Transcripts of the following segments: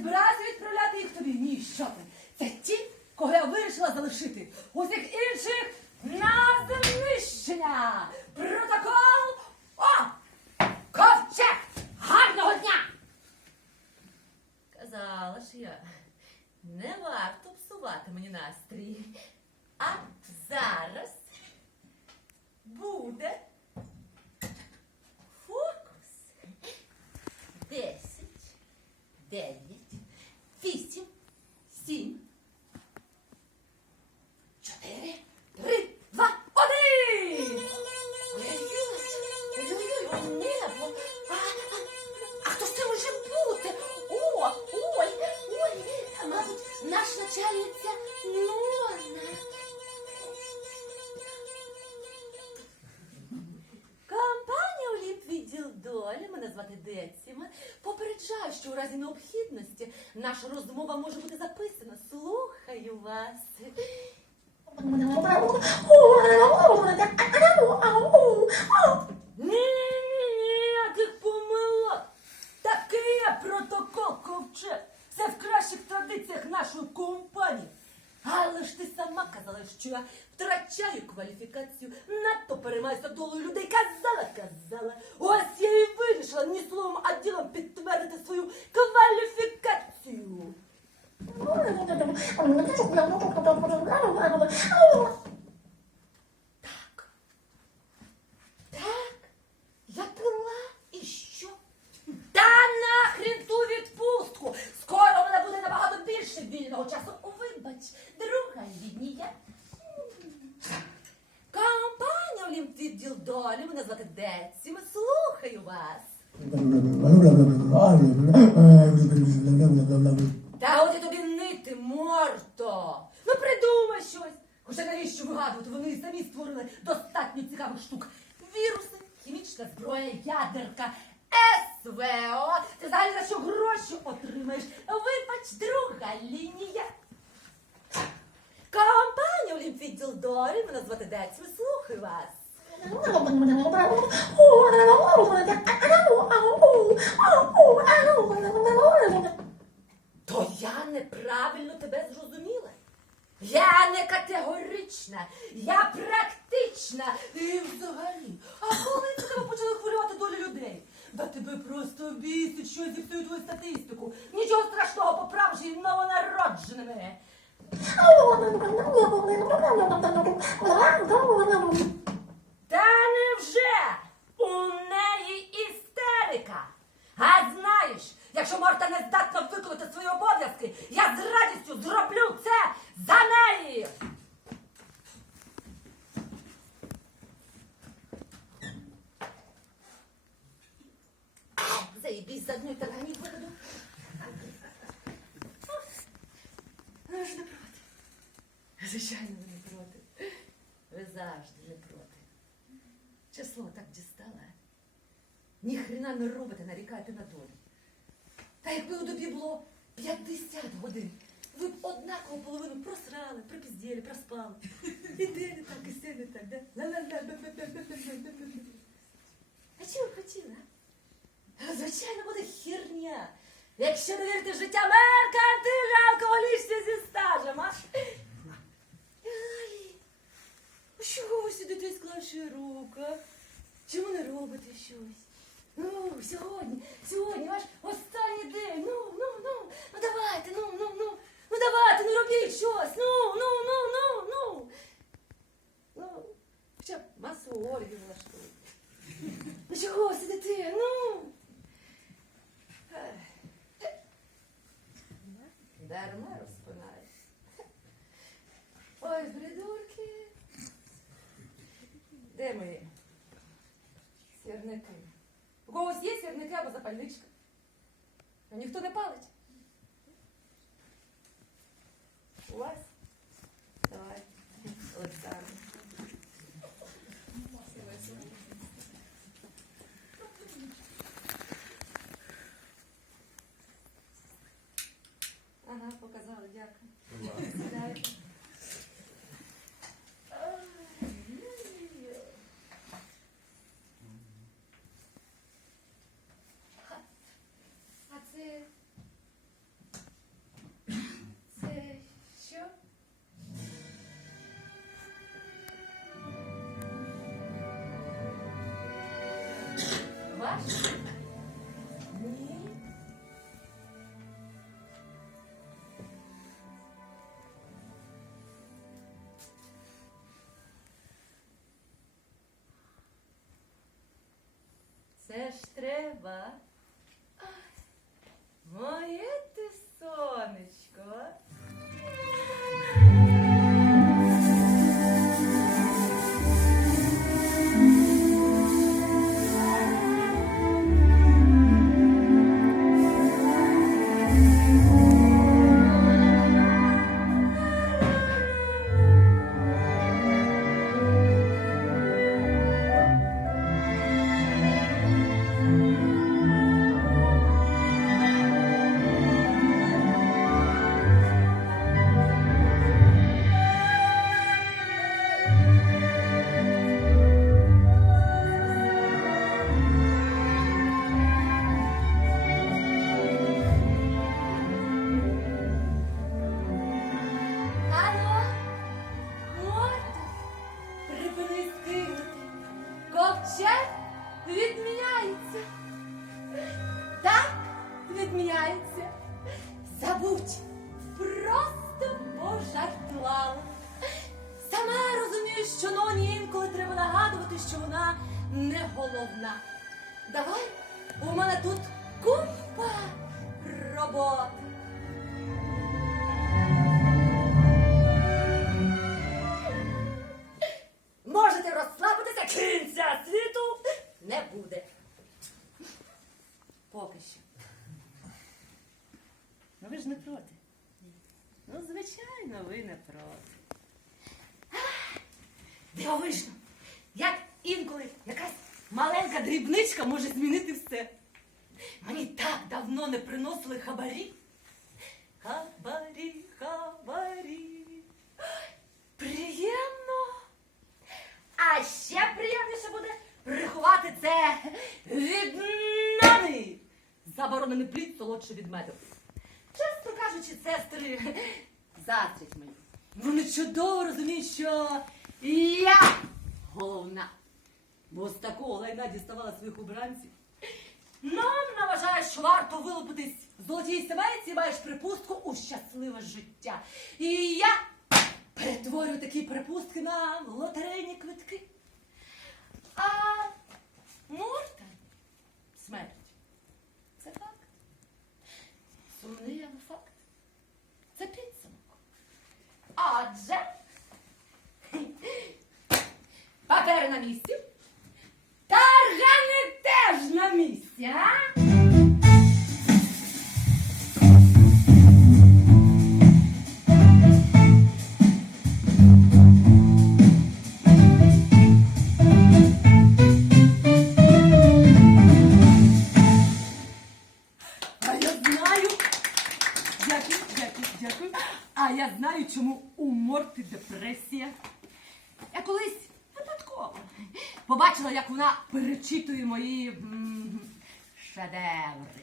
збираюся відправляти їх тобі. Ні, що ти? Це ті, кого я вирішила залишити. Усіх інших на знищення. Протокол о! Ковчег! Гарного дня! Казала ж я, не варто псувати мені настрій. А зараз буде фокус. Десять. День. Вас. Ні, ніяких помилок. Такий є протокол ковчег. Це в кращих традиціях нашої компанії. Але ж ти сама казала, що я втрачаю кваліфікацію, надто переймаюся долею людей. Казала, казала. Ось я і вирішила ні словом, а ділом підтвердити свою кваліфікацію. Так. Так. Я пила і що? Та нахрін ту відпустку! Скоро в мене буде набагато більше вільного часу. Вибач, друга лінія. Компанія Олімпідділ долі, мене звати Децім. Слухаю вас. Та от я тобі нити, морто. Ну придумай щось. Хоча навіщо вигадувати? Вони і самі створили достатньо цікавих штук. Віруси, хімічна зброя, ядерка, СВО. Ти взагалі за що гроші отримаєш? Вибач, друга лінія. Компанія Олімпідділ Долі, мене звати Децьми, слухаю вас. То я неправильно тебе зрозуміла. Я не категорична, я практична. І взагалі, а коли це тебе почали хвилювати долі людей? Да тебе просто бісить, що зіпсують твою статистику. Нічого страшного поправ же новонародженими. Та невже у неї істерика? А знаєш, якщо Марта не здатна виконати свої обов'язки, я з радістю зроблю це за неї. Заебись за одной таганит виходу. Ж не проти. Звичайно, ви не проти. Ви завжди не проти. Число так дістала. Ні хрена не робите, нарікаєте на долю. А якби у добі було 50 годин, ви б однаково половину просрали, припіздєлі, проспали. І де не так, і сьогодні так, да? А чого ви хотіли. Звичайно, буде херня. Якщо не вірите в життя Мерка, ти меркантильне алкоголічці зі стажем, а? Взагалі, чого ви сидите, склавши рука? Чому не робите щось? Ну, сьогодні, сьогодні ваш останній день. Ну, ну, ну, ну давайте, ну, ну, ну, ну давайте, ну робіть щось. Ну, ну, ну, ну, ну. Ну, хоча б масу оргію влаштуйте. Ну чого сидите? Ну. Дарма розпинає. Ой, придурки. Де мої сірники? У когось є сірники або запальничка? А ніхто не палить? У вас? Давай, Олександр. Ага, показали, дякую. se é estreva ж не проти. Ну, звичайно, ви не проти. Дивовижно, як інколи якась маленька дрібничка може змінити все. Мені так давно не приносили хабарі. Хабарі, хабарі. Приємно. А ще приємніше буде приховати це від нани. Заборонений плід солодше від меду. Кажучи, сестри заздрять мені. Вони чудово розуміють, що я головна. Бо з такого лайна діставала своїх обранців. Нам вважає, що варто вилупитись в золотій сімейці, маєш припустку у щасливе життя. І я перетворюю такі припустки на лотерейні квитки. А Морта смерть. Це факт. Сумний, але факт. Адже папери на місці. Таргани теж на місці, а? Морти депресія. Я колись випадково побачила, як вона перечитує мої шедеври.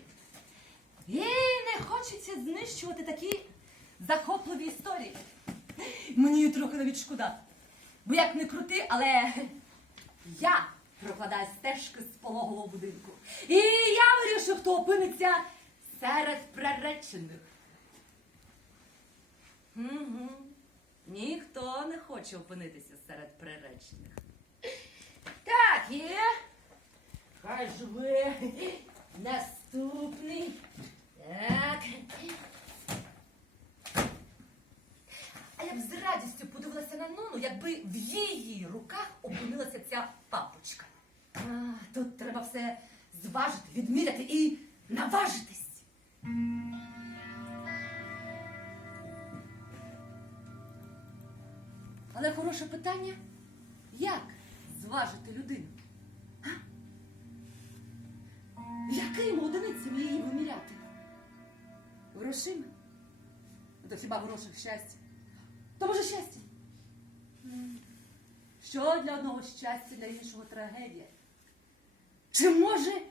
Їй не хочеться знищувати такі захопливі історії. Мені її трохи навіть шкода. Бо як не крути, але я прокладаю стежки з пологового будинку. І я вирішив, хто опиниться серед приречених. Угу. Ніхто не хоче опинитися серед приречених. Так, є. Хай живе наступний. Так. А я б з радістю подивилася на Нону, якби в її руках опинилася ця папочка. А, тут треба все зважити, відміряти і наважитись. Але хороше питання, як зважити людину? А? Якими одиницями її виміряти? Грошима? То хіба в грошах щастя? То може щастя? Що для одного щастя, для іншого трагедія? Чи може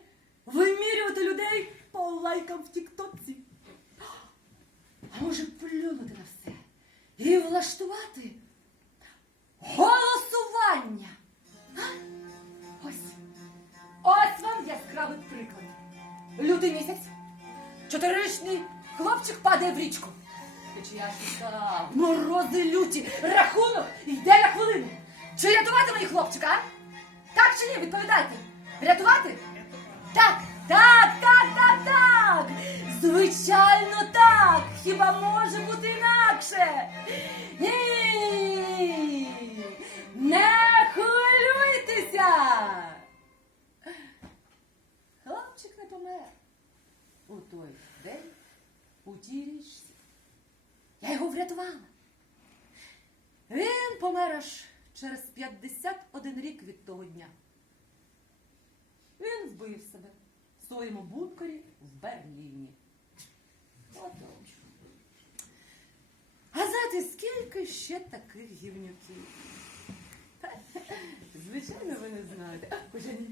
вимірювати людей по лайкам в Тіктоці? А може плюнути на все і влаштувати голосування? Ось. Ось вам яскравий приклад. Лютий місяць. Чотирирічний хлопчик падає в річку. Течія шука, морози люті, рахунок йде на хвилину. Чи рятувати мені хлопчика? а? Так чи ні? Відповідайте. Рятувати? Так, так, так, так, так. Звичайно, так. Хіба може бути інакше? Ні. Не хвилюйтеся. Хлопчик не помер. У той день у тій. Я його врятувала. Він помер аж через 51 рік від того дня. Він вбив себе в своєму бункері в Берліні. А знаєте, скільки ще таких гівнюків? Звичайно, ви не знаєте. Хоча ні.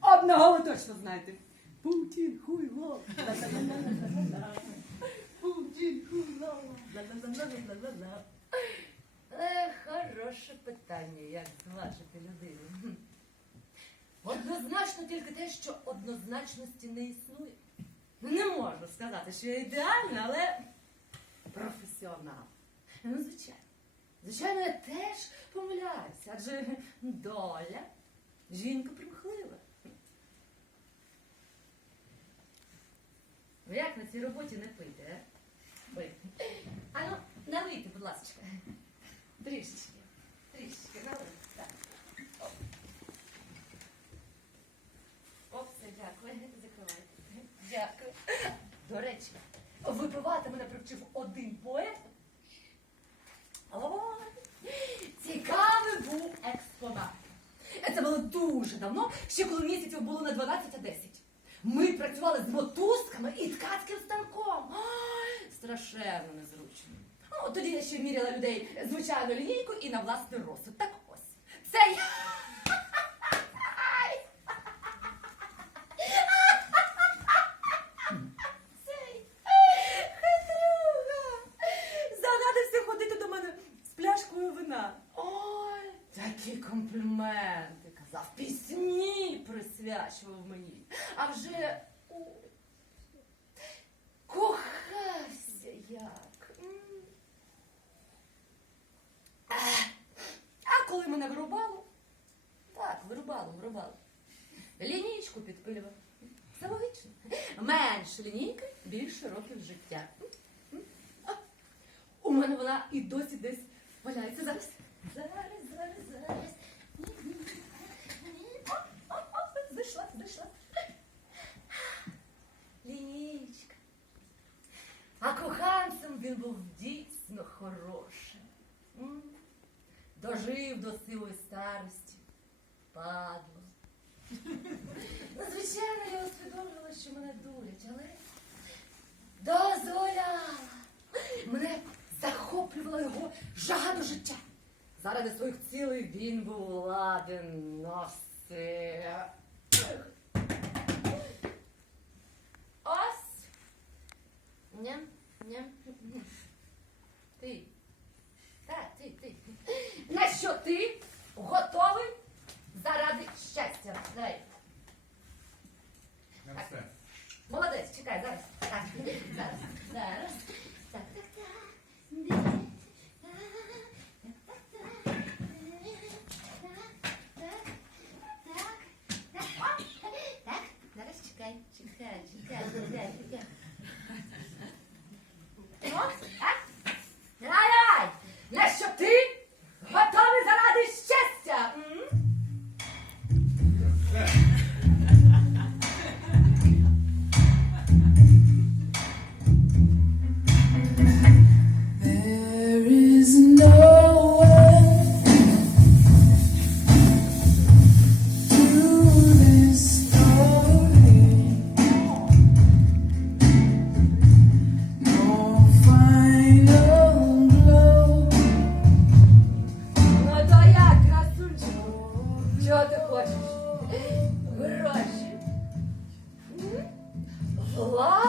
Одного ви точно знаєте. Путін хуйло. Ла-ла-ла-ла-ла-ла-ла. Путін хуйло. Ла-ла-ла-ла-ла-ла-ла. Е, Хороше питання, як зважити людину. Однозначно тільки те, що однозначності не існує. Ну, Не можу сказати, що я ідеальна, але професіонал. Ну, звичайно. Звичайно, я теж помиляюся, адже доля жінка примхлива. Ну як на цій роботі не пити, а? Пити. А ну, налийте, будь ласка. Трішечки. Трішечки, налийте. Так. Оп. Все, дякую. Закривайте. Дякую. До речі, випивати мене привчив один поет. Цікавий був експонат. Це було дуже давно, ще коли місяців було на 12, а 10. Ми працювали з мотузками і ткацьким станком. Ой, страшенно тоді я ще міряла людей звичайну лінійку і на власний розсуд. Так ось. Це я. Цей хитруга загадався ходити до мене з пляшкою вина. Ой, такі компліменти казав, пісні присвячував мені. А вже ой, кохався як. М. А, а коли мене вирубало, так, вирубало, вирубало. Лінійку підпилював. Це логічно. Менше лінійки, більше років життя. У мене вона і досі десь валяється. Зараз. Зараз, зараз, зараз. О, о, о, Знайшла, знайшла. Лінійка. А коханцем він був дійсно хорошим. Дожив до силої старості. Падло. Ну, звичайно, я усвідомлювала, що мене дурять, але дозволяла. Мене захоплювала його жага до життя. Заради своїх цілей він був ладен на все. Ось. Ням, ням. Ти. Так, ти, ти. На що ти готовий заради щастя? Дай. Так. Молодець, чекай, зараз. Так, зараз, зараз. Так, так, так. Так, зараз чекай, чекай, чекай, чекай, чекай. Love.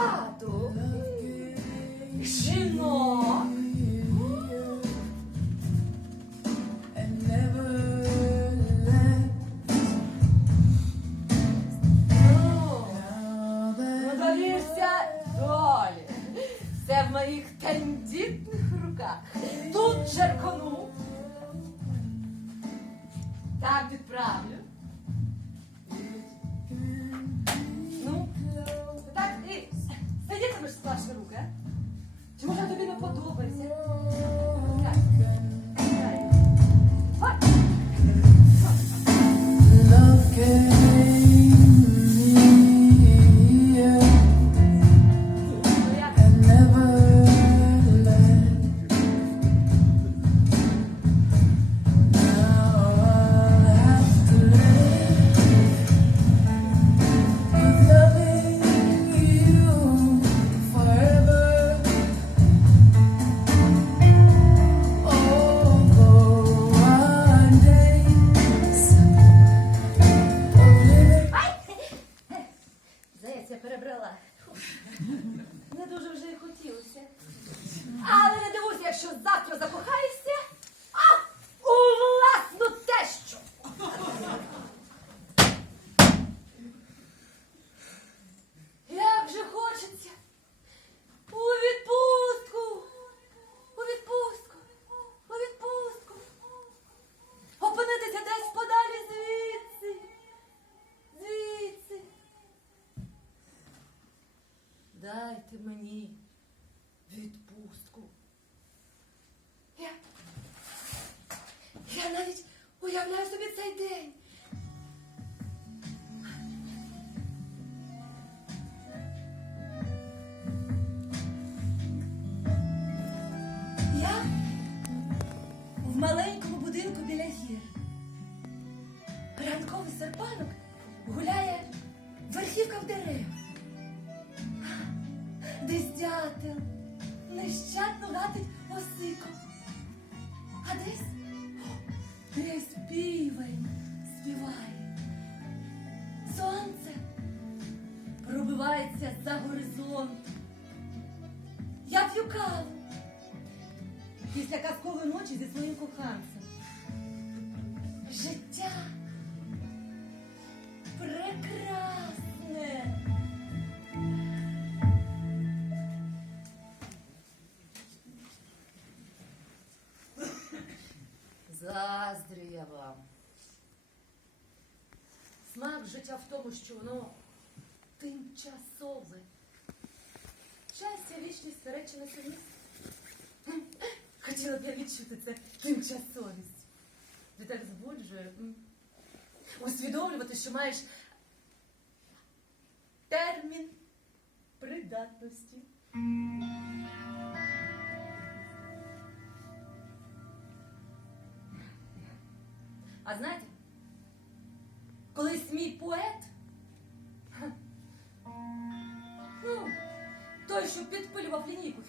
Верхівка в Заздрю я вам. Смак життя в тому, що воно тимчасове. Щастя, вічність, речі на. Хотіла б я відчути це тимчасовість. Ти так збуджує. Усвідомлювати, що маєш термін придатності. А знаєте, колись мій поет, ну, той, що підпилював лінійку